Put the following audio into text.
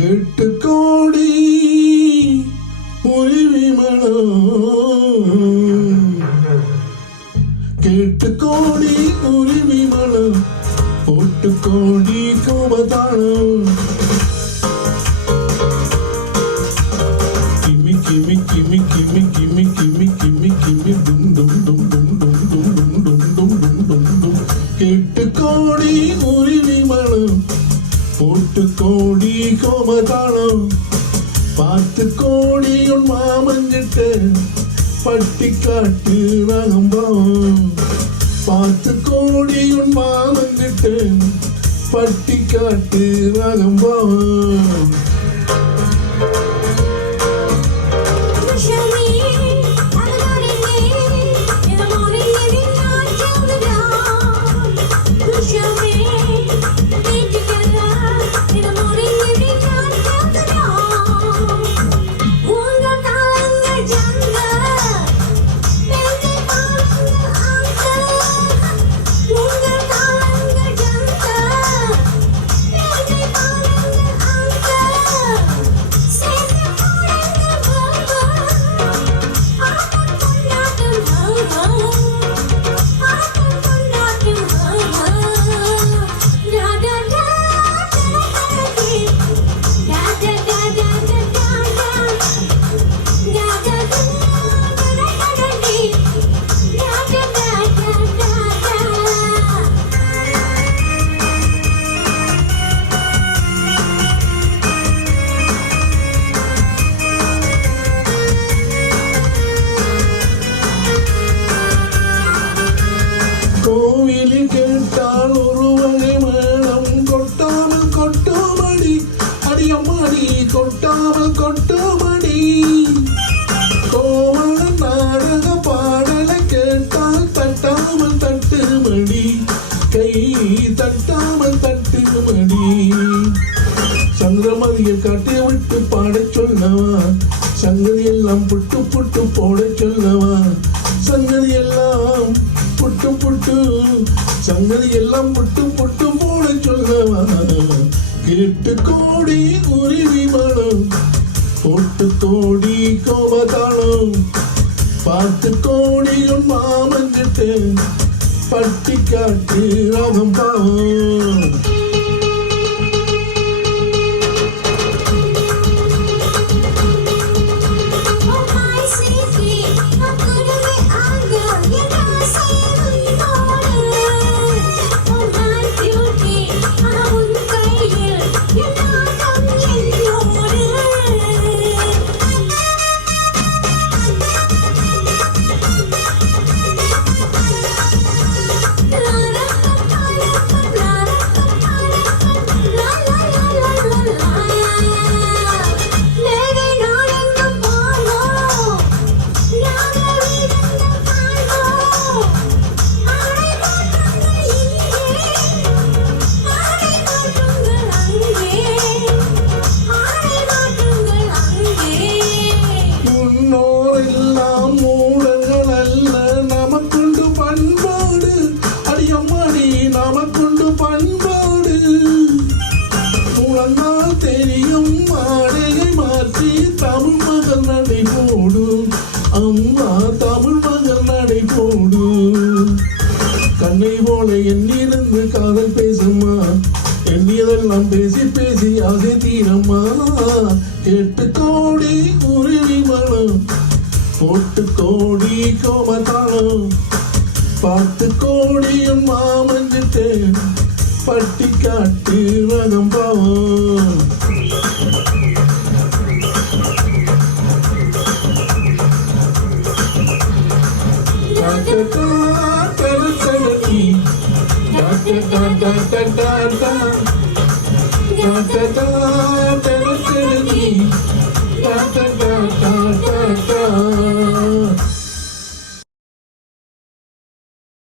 கேட்டு கோடி உரிமை மனம், கேட்டு கோடி உரிமை மனம், போட்டு கோடி கோபதானம். கிமி கிமி கிமி கிமி கிமி கிமி கிமி கிமி டும் டும் டும் டும் டும் டும் டும் டும் டும் டும் டும் டும். கேட்டு கோடி உரிமை மனம், போட்டு கோடி கோபதானம். பார்த்து கோடி உன் மாமன்கிட்ட பட்டி காட்டு ரகம்பம். பார்த்து கோடி உன் மாமன்கிட்ட பட்டி காட்டு ரகம்பம். கோவிலில் கேட்டால் ஒரு வகை மேளம், கொட்டாமல் கொட்டாமடி அடியம்மாடி, கொட்டாமல் கொட்டாமடி. கோவல நாடக பாடலை கேட்டால் தட்டாமல் தட்டுமடி, கை தட்டாமல் தட்டுமடி. சந்திரமதியை காட்டி விட்டு பாடச் சொல்லவா, சங்கதி எல்லாம் புட்டு புட்டு போடச் சொல்லவா. சங்கதி எல்லாம் புட்டு புட்டு, சங்கதி எல்லாம் புட்டு புட்டு போட சொல்லவா. கேட்டு கோடி உரிமை மனம், போட்டு கோடி கோபதானம். பார்த்து கோடி உன் மாமன்கிட்ட பட்டி காட்டு ரகம் பாவம். தெரியும் மாடையை மாற்றி தமிழ் மகள் நடை போடு, அம்மா தமிழ் மகள் நடை போடு. கண்ணை போல எண்ணிருந்து காதல் பேசுமா, எண்ணியதெல்லாம் பேசி பேசி ஆசை தீரம்மா. கேட்டு கோடி உரிமை மனம், போட்டு கோடி கோபதானம். பார்த்து கோடியும் மாமன்கிட்ட பட்டி காட்டு ரகம் பாவம். Da da da da da da da da da da